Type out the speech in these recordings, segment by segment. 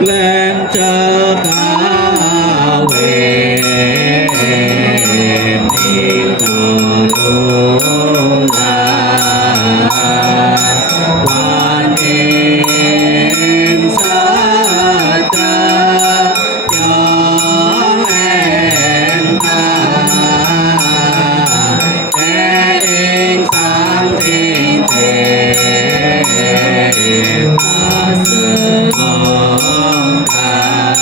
lên chơ ca về niệm thọ tu la quan niệm sa cha cho em ta thế in sang thiên thể ta sư ông ca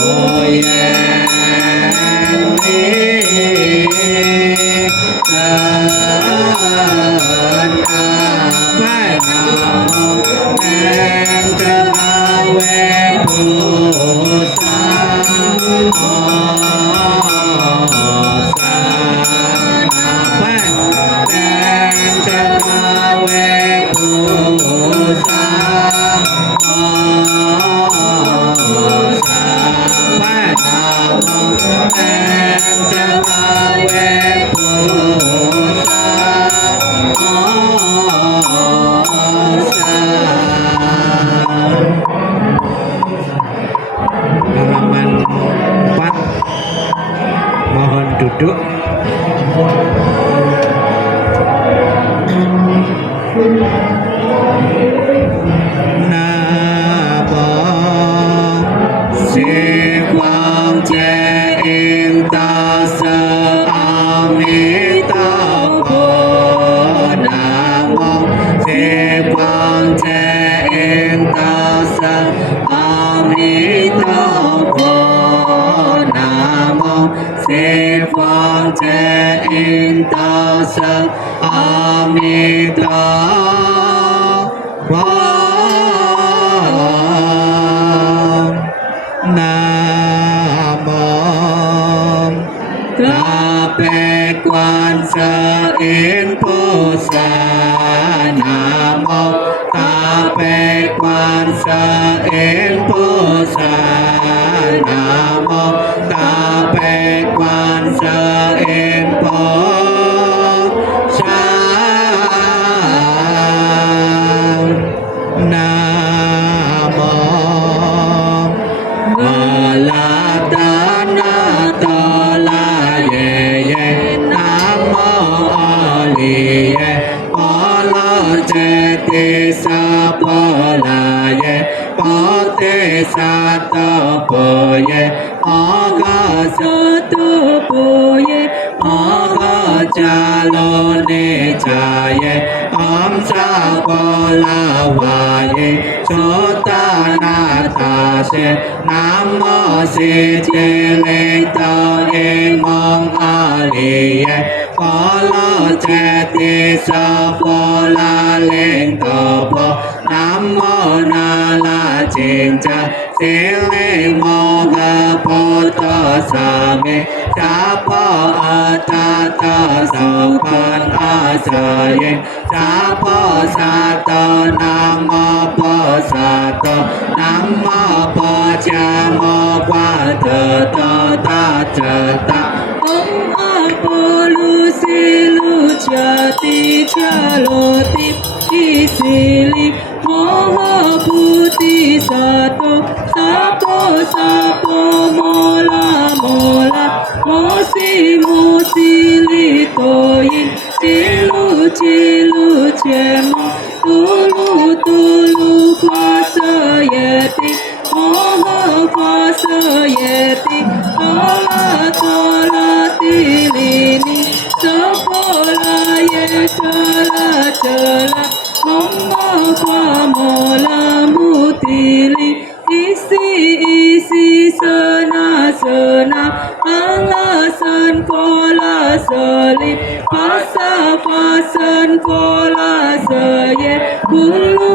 ôi em đi ơn phải nào em chân quê phù sa phải em chân quê phù sa phải nào em chân quê phù halaman 4 mohon duduk. Na bo si quang che in ta sa a mi ta bo na bo si quang che in ta sa a mi ta bo na bo si quang che in ta sa a mi ta Nam mô Ta Bệ Quan Sa Yên Bồ Sa Nam mô Ta Bệ Quan Sa Yên Bồ Sa Nam mô Ta Bệ Quan Sa Yên Bồ Sa Nam mô La ta na ta la ye ye nam mô a li ye pa la che te sa pa la ye pa te sa ta pa ye a ga sa tu pa ye a ga cha lo ne cha ye am sa pa la wa ye so ta na ta se nam mô si che le ta ye mong a li ye pa la che ti sa pa la le ta pa nam mô na la chin cha si le mo ga po ta sa me cha pa a ta ta sa pan a sa ye cha pa sa ta nam mô pa sa ta nam mô pa cha mô qua thờ ta ta cha ta ông a po lu si lu cha ti cha lo ti ti si li mo ha pu ti sa po mo la mo si li to yin chi lu che mo tu lu fa sa ye ti mo ha fa sa ye ti ta la ti li ni sa po la ye cha la mo fa la mu ti li isi sana ala san ko la sa li fa san ko la sa ye hulu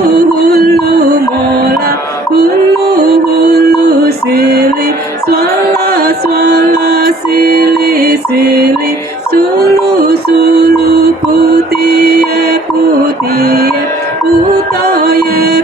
hulu sili swala sili sulu putie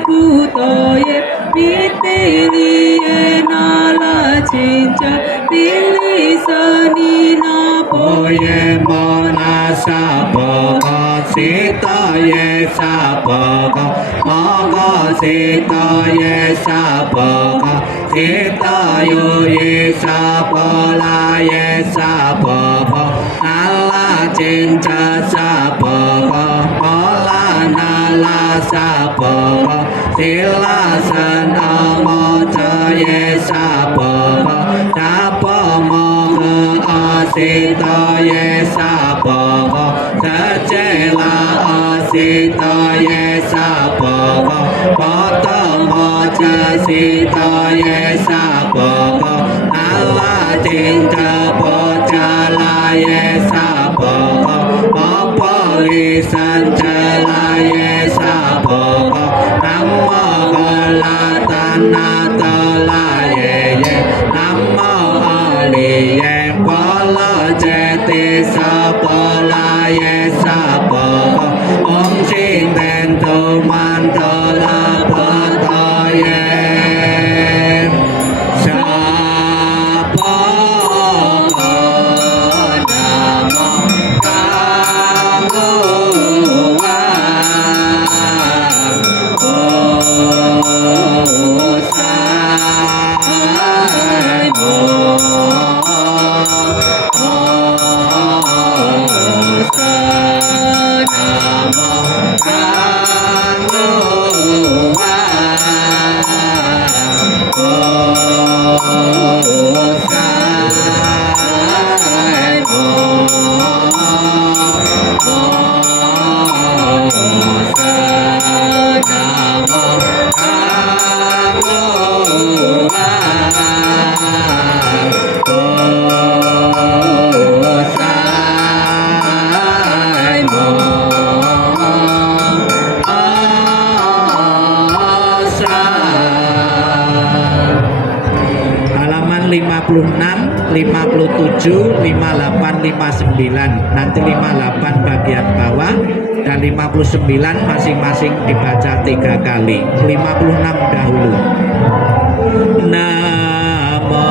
putoye pitiliye nala cinca tili sani na poye mona sa pa ca si ta ye sa pa ca ma ca si ta ye sa pa ca si ta yo ye sa pa la ye sa pa pa na la trên cha sa pa ca pa la na la sa pa ca si la san a ma cha ye sa pa ca sa pa ma ca a si ta ye sa pa ca sa che la a si ta ye sa pa ca pa ta ma cha si ta ye sa pa ca na la trên cha pa cha la ye sa pa ca pa pa li san cha la ye sa pa ca nam mô a la ta na ta la ye ye nam mô a li ye pa la che te sa pa la ye sa pa ca om sin ten tu man ta la pa ta ye sa pa ca nam mô ca mô a halaman 56, 57, 58, 59. Nanti 58 bagian bawah dan 59 masing-masing dibaca 3 kali. 56 dahulu. Namo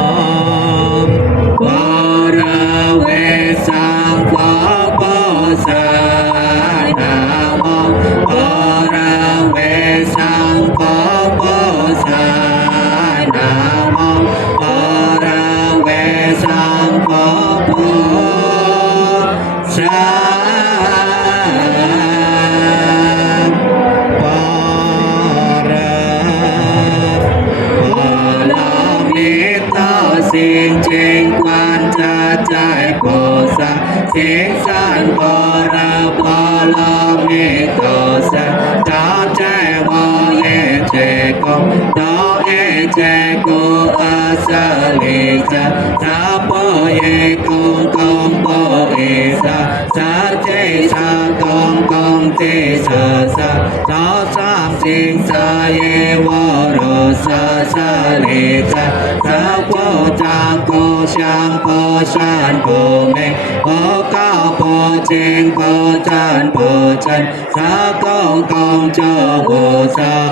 Bhagavate Sangha Namo Bhagavate Sangha Namo Bhagavate Sangha Xin trên quan cha trai bồ sa xin san bồ ra bồ la mi tô sa cha trai bồ e che công đó e che cô a sa li sa sa bồ e công bồ e sa che sa công te sa sam xin sa ye wo ro sa li sa bồ cha cô sang bồ san bồ mê bồ cao bồ trên bồ chân sa công cho bồ sa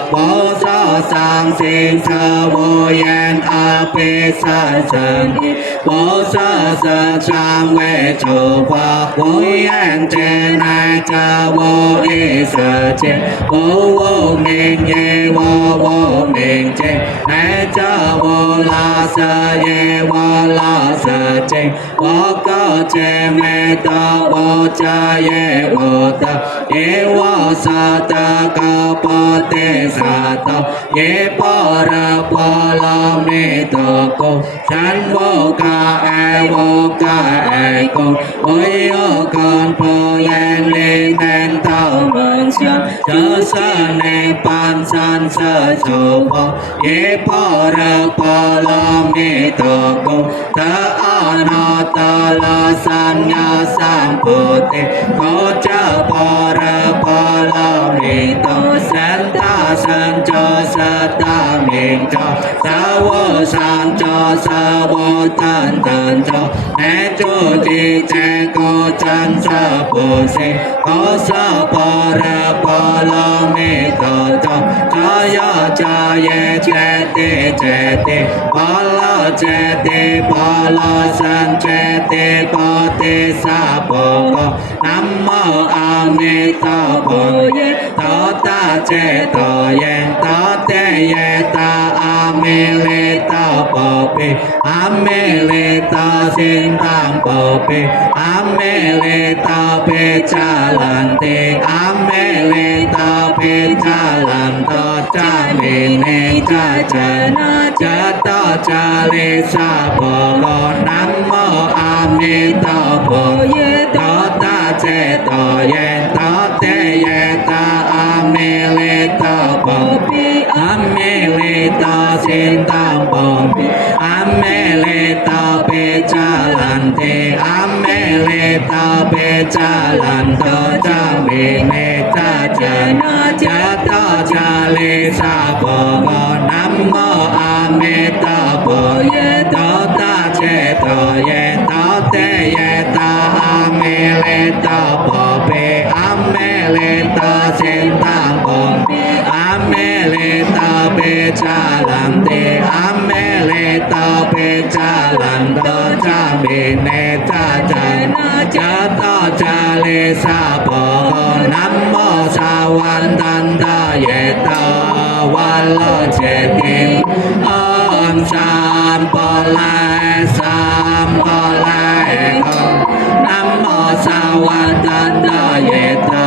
sang xin sa bồ yên a bê sa sang bồ sa sang về chủ hoa bồ yên trên ai cha bồ y sa trên bồ mình ye bồ mình trên ai cha bồ la sa ye la sa trên bồ có che mê ta bồ cha ye bồ ta ye wa sa ta ca pa te sa ta ye pa ra pa la me ta cô san vô ca e cô ôi ô con po yan lên ten tao mừng xiang chớ sa ne pan san sa cho po ye pa ra pa la me ta cô ta ana ta la san ya san po te ko cha pa ra pa la Ni Tô San Ta San Cho Sa Ta Miệng Cho Sa Vô San Cho Sa Vô Tan Tan Cho Nè Chú Chi Che Cô Chan Sa Bồ Si Có Sa Bồ Ra Bồ Lo Mi Tô Cho Cho Yo Cho Ye Che Ti Bồ Lo Che Ti Bồ Lo San Che Ti Bồ Ti Sa Bồ Cô Nam Mô A Di Đà Bồ Tát Ta Che Tô Yen Tát Te Ye Ta A Mi Li Ta Bồ Pi A Mi Li Ta Sin Tam Bồ Pi A Mi Li Ta Pi Cha Lan Ti A Mi Li Ta Pi Cha Lan To Cha Mi Ni Cha Cha Na Cha To Cha Li Sa Bồ Lo Nam Mô A Di Đà Bồ Tát Ta Che Tô Yen Tát Te Ye Ta A Mi Li Ta Bồ Pi A Mi Li Ta Sin Tam Bồ Pi A Mi Li Ta Pi Cha Lan Ti A Mi Li Ta Pi Cha Lan To Cha Mi Ni Cha Cha Na Cha To Cha Li Sa Bồ Lo Nam Mô A Di Đà Bồ Tát Ta Che Tô Yen Tát Te Ye Ta A Mi Li Ta Bồ Pi A Mi Li Ta Sin Tam Bồ Pi A Mi Li Ta Pi Cha Lan Ti A Mi Li Ta Pi Cha Lan To Cha Mi Ni Cha Cha Na Cha To Cha Li Sa Bồ Lo Nam Mô Sa Văn Tan Ta Ye Ta Văn Lo Che Tim Om Sam Po La Sam Po La Om Nam Mô Sa Văn Tan Ta Ye Ta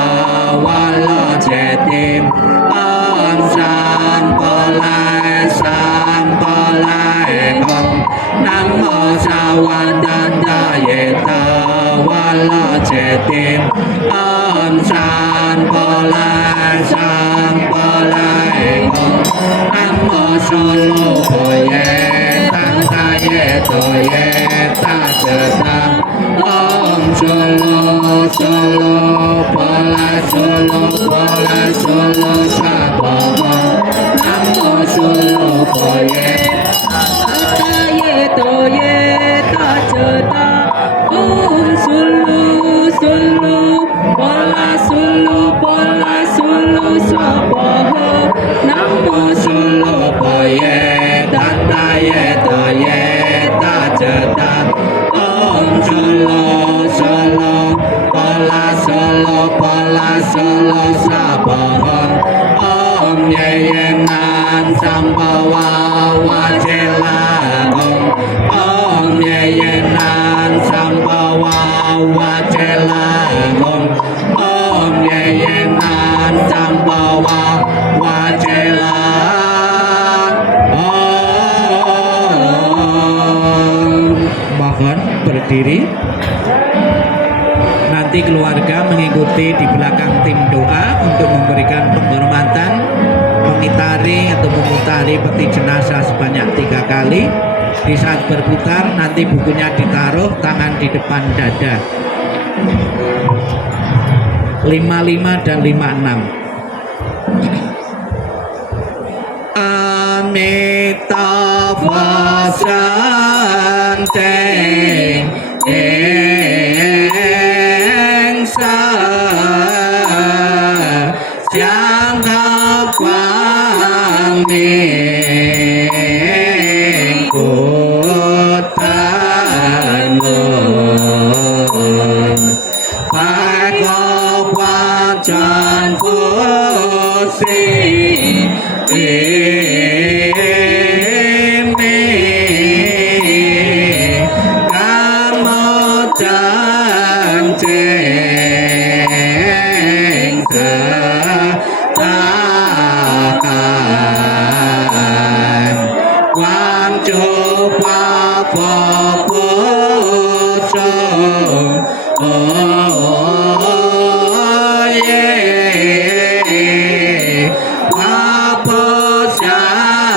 Văn Lo Che Tim Om Sam Po La Sam Po La Om Nam Mô Sa Văn Tan Ta Ye Ta Văn Lo Che Tim Om Sam Po La Sam Po La Om Nam Mô So Lô Bồ Ye Tăng Ta Ye Tô Ye Ta Chơ Ta Om So Lô Po La So Lô Sa Bồ Ho Nam Mô So Lô Bồ Ye Ta Ye Tô Ye Ta Chơ Ta Om So Lô Po La Sa Bồ Ho Nam Mô So Lô Bồ Ye Tăng Ta Ye Tô Ye Ta Chơ Ta Om So Lô Po La So Lô Sa Bồ Ho Om Ye Ye Nan Sam Ba Wa Che La Om Ye Ye Nan Sam Ba Wa Che La Om Ye Ye Nan Sam Ba Wa Che La Mohon berdiri. Nanti keluarga mengikuti di belakang tim doa untuk memberikan penghormatan, mengitari atau memutari peti jenazah sebanyak 3 kali. Di saat berputar nanti bukunya ditaruh tangan di depan dada. 55 dan 56. Amitabha Sante Sa Siang Quang Minh Tan phải có qua trần phước sinh Hãy subscribe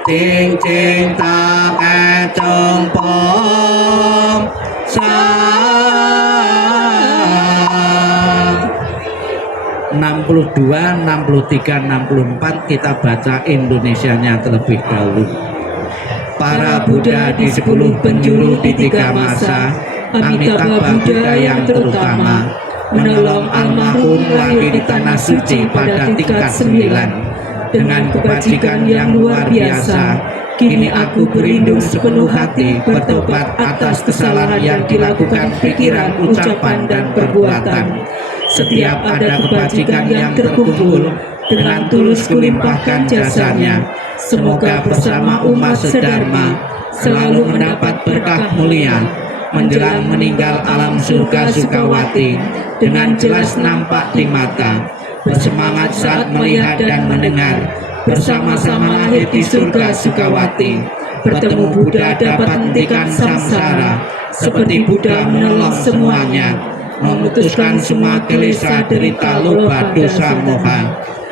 จริงจริงตาแก่จงปองสา 62, 63, 64 kita baca Indonesianya terlebih dahulu. Para Buddha di 10 penjuru di 3 masa, Amitabha Buddha yang terutama, menolong almarhum lahir di tanah suci pada tingkat 9. Dengan kebajikan yang luar biasa, kini aku berlindung sepenuh hati bertobat atas kesalahan yang dilakukan pikiran, ucapan, dan perbuatan. Setiap ada kebajikan yang terkumpul, dengan tulus kulimpahkan jasanya. Semoga bersama umat sedharma selalu mendapat berkah mulia. Menjelang meninggal alam surga Sukawati dengan jelas nampak di mata. Bersemangat saat melihat dan mendengar. Bersama-sama lahir di surga Sukawati. Bertemu Buddha dapat hentikan samsara. Seperti Buddha menolong semuanya, memutuskan semua kilesa, derita, loba, dosa, moha.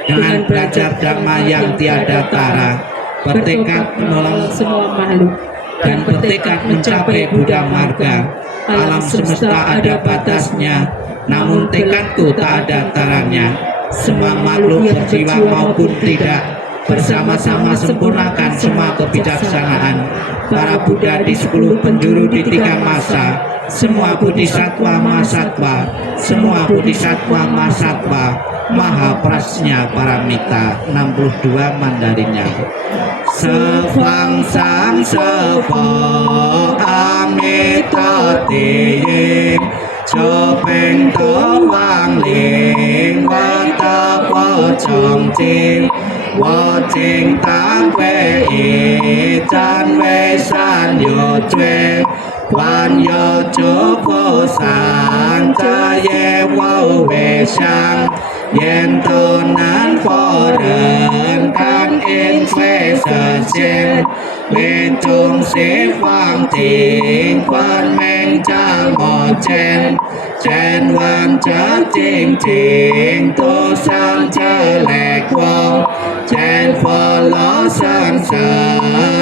Dengan belajar dhamma yang tiada tara, bertekad menolong semua makhluk, dan bertekad mencapai Buddha Marga. Alam semesta ada batasnya, namun tekadku tak ada taranya. Semua makhluk berjiwa maupun tidak, bersama-sama sempurnakan semua kebijaksanaan. Para Buddha di 10 penjuru di 3 masa, semua bodhisatwa mahasatwa, semua bodhisatwa mahasatwa, maha prasnya paramita. 62 Mandarinnya. Sevang sang sepo amita tiying, chopeng to wang ling, wata po chong jing, wo jing tang wei yi, chan wei san yo jue, quan yo chu po san, cha ye wo wei shang, yen to nan po ren, kan in sui se xian, lin chung si fang ting, quan meng cha mo chen, chen wan cha jing jing, to san cha le kwong, chen fo lo san se,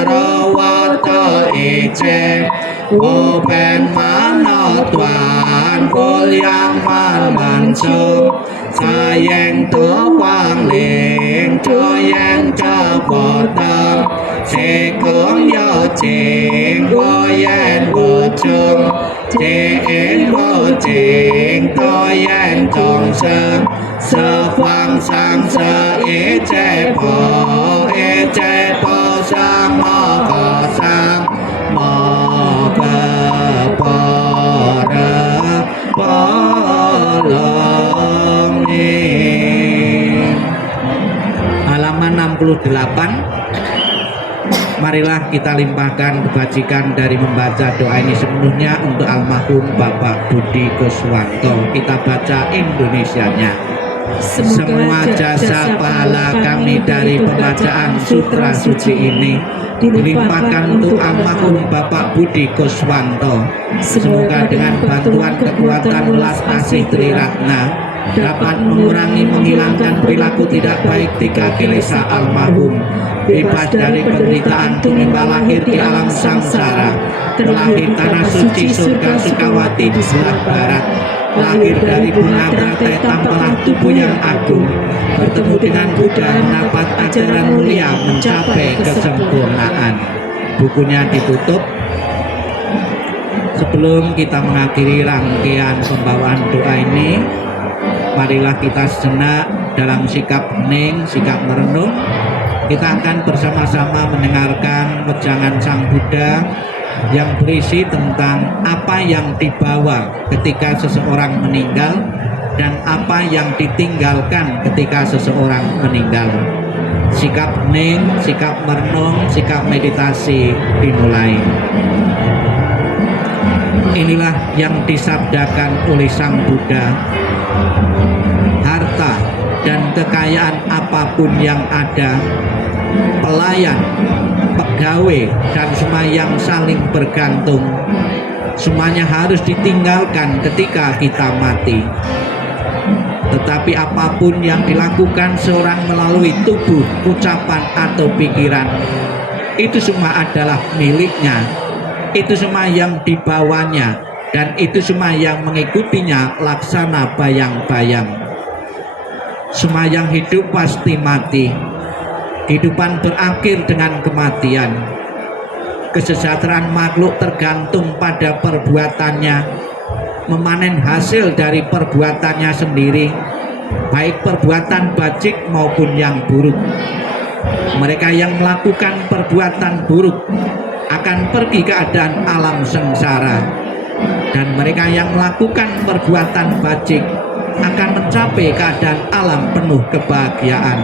ro wa to i chen, vô bên má nó toàn, vô liang man man sung, sa yang tố quang liền, cho yang cho bộ tâm, sẽ cưỡng do chuyện, vô yang vô chung, chỉ yến vô chuyện, tôi yang tròn sơn, sơ quang sang sơ ý chế bộ sang mô cỏ sang, mô cơ bồ rơ bồ lom ni. Halaman 68. Marilah kita limpahkan kebajikan dari membaca doa ini sepenuhnya untuk almarhum Bapak Budi Kuswanto. Kita baca Indonesianya. Semua jasa pahala kami dari pembacaan sutra suci ini dilimpahkan untuk almarhum Bapak Budi Kuswanto. Semoga dengan bantuan kekuatan welas asih Triratna dapat mengurangi, menghilangkan perilaku tidak baik 3 kilesa almarhum, bebas dari penderitaan tumimba lahir di alam samsara, terlahir tanah suci surga Sukawati di sebelah barat, lahir dari bunga bertai tampalah tubuh yang agung, bertemu dengan Buddha, mendapat ajaran mulia, mencapai kesempurnaan. Bukunya ditutup. Sebelum kita mengakhiri rangkaian pembawaan doa ini, marilah kita sejenak dalam sikap hening, sikap merenung. Kita akan bersama-sama mendengarkan wejangan Sang Buddha yang berisi tentang apa yang dibawa ketika seseorang meninggal dan apa yang ditinggalkan ketika seseorang meninggal. Sikap hening, sikap merenung, sikap meditasi dimulai. Inilah yang disabdakan oleh Sang Buddha. Harta dan kekayaan apapun yang ada, pelayan, pegawai, dan semua yang saling bergantung, semuanya harus ditinggalkan ketika kita mati. Tetapi apapun yang dilakukan seorang melalui tubuh, ucapan, atau pikiran, itu semua adalah miliknya, itu semua yang dibawanya, dan itu semua yang mengikutinya laksana bayang-bayang. Semua yang hidup pasti mati. Kehidupan berakhir dengan kematian. Kesejahteraan makhluk tergantung pada perbuatannya, memanen hasil dari perbuatannya sendiri, baik perbuatan bajik maupun yang buruk. Mereka yang melakukan perbuatan buruk akan pergi ke keadaan alam sengsara, dan mereka yang melakukan perbuatan bajik akan mencapai keadaan alam penuh kebahagiaan.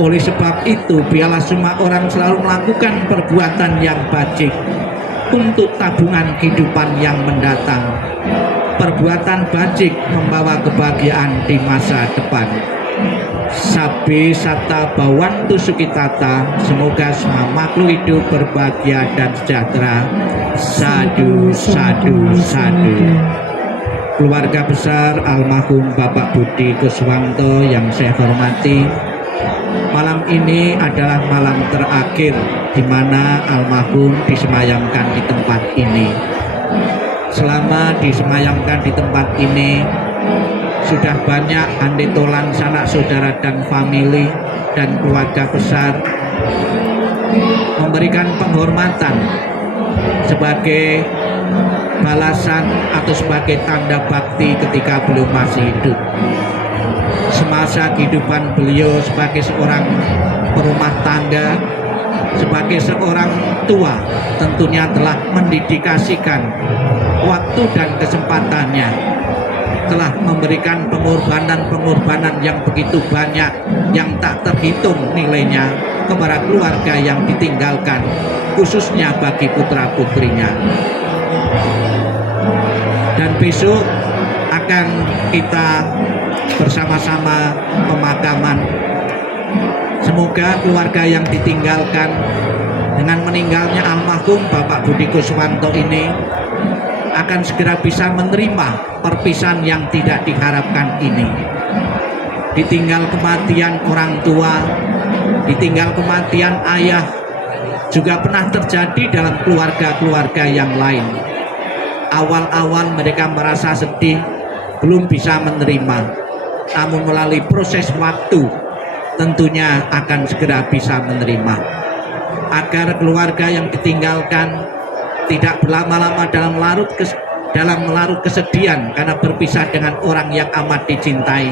Oleh sebab itu, biarlah semua orang selalu melakukan perbuatan yang bajik untuk tabungan kehidupan yang mendatang. Perbuatan bajik membawa kebahagiaan di masa depan. Sabi Sata Bawantu Sukitata, semoga semua makhluk hidup berbahagia dan sejahtera. Sadu, sadu, sadu. Keluarga besar almarhum Bapak Budi Kuswanto yang saya hormati, malam ini adalah malam terakhir di mana almarhum disemayamkan di tempat ini. Selama disemayamkan di tempat ini, sudah banyak handetolan sanak saudara dan famili dan keluarga besar memberikan penghormatan sebagai balasan atau sebagai tanda bakti ketika beliau masih hidup. Semasa kehidupan beliau sebagai seorang perumah tangga, sebagai seorang tua, tentunya telah mendedikasikan waktu dan kesempatannya, telah memberikan pengorbanan-pengorbanan yang begitu banyak, yang tak terhitung nilainya kepada keluarga yang ditinggalkan, khususnya bagi putra-putrinya. Dan besok akan kita bersama-sama pemakaman. Semoga keluarga yang ditinggalkan dengan meninggalnya almarhum Bapak Budi Kuswanto ini akan segera bisa menerima perpisahan yang tidak diharapkan ini. Ditinggal kematian orang tua, ditinggal kematian ayah, juga pernah terjadi dalam keluarga-keluarga yang lain. Awal-awal mereka merasa sedih, belum bisa menerima, namun melalui proses waktu tentunya akan segera bisa menerima. Agar keluarga yang ditinggalkan tidak berlama-lama dalam melarut kesedihan karena berpisah dengan orang yang amat dicintai,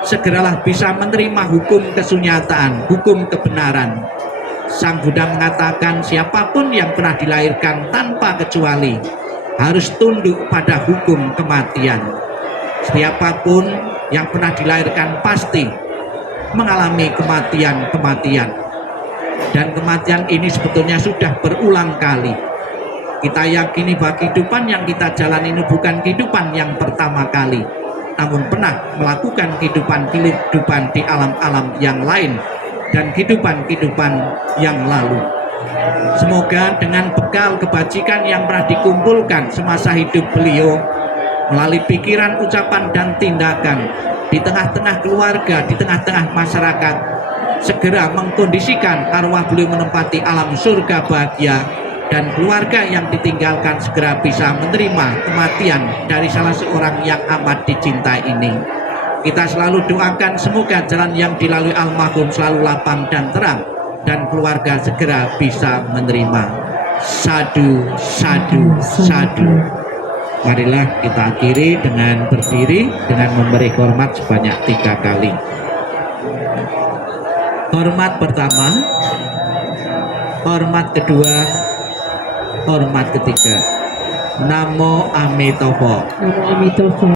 segeralah bisa menerima hukum kesunyataan, hukum kebenaran. Sang Buddha mengatakan siapapun yang pernah dilahirkan tanpa kecuali harus tunduk pada hukum kematian. Siapapun yang pernah dilahirkan pasti mengalami kematian-kematian, dan kematian ini sebetulnya sudah berulang kali. Kita yakini bahwa kehidupan yang kita jalani ini bukan kehidupan yang pertama kali, namun pernah melakukan kehidupan di alam-alam yang lain dan kehidupan-kehidupan yang lalu. Semoga dengan bekal kebajikan yang pernah dikumpulkan semasa hidup beliau, melalui pikiran, ucapan, dan tindakan di tengah-tengah keluarga, di tengah-tengah masyarakat, segera mengkondisikan arwah beliau menempati alam surga bahagia, dan keluarga yang ditinggalkan segera bisa menerima kematian dari salah seorang yang amat dicintai ini. Kita selalu doakan semoga jalan yang dilalui almarhum selalu lapang dan terang, dan keluarga segera bisa menerima. Sadu, sadu, sadu. Marilah kita akhiri dengan berdiri dengan memberi hormat sebanyak 3 kali. Hormat pertama, hormat kedua, hormat ketiga. Namo Amitabha. Namo Amitabha.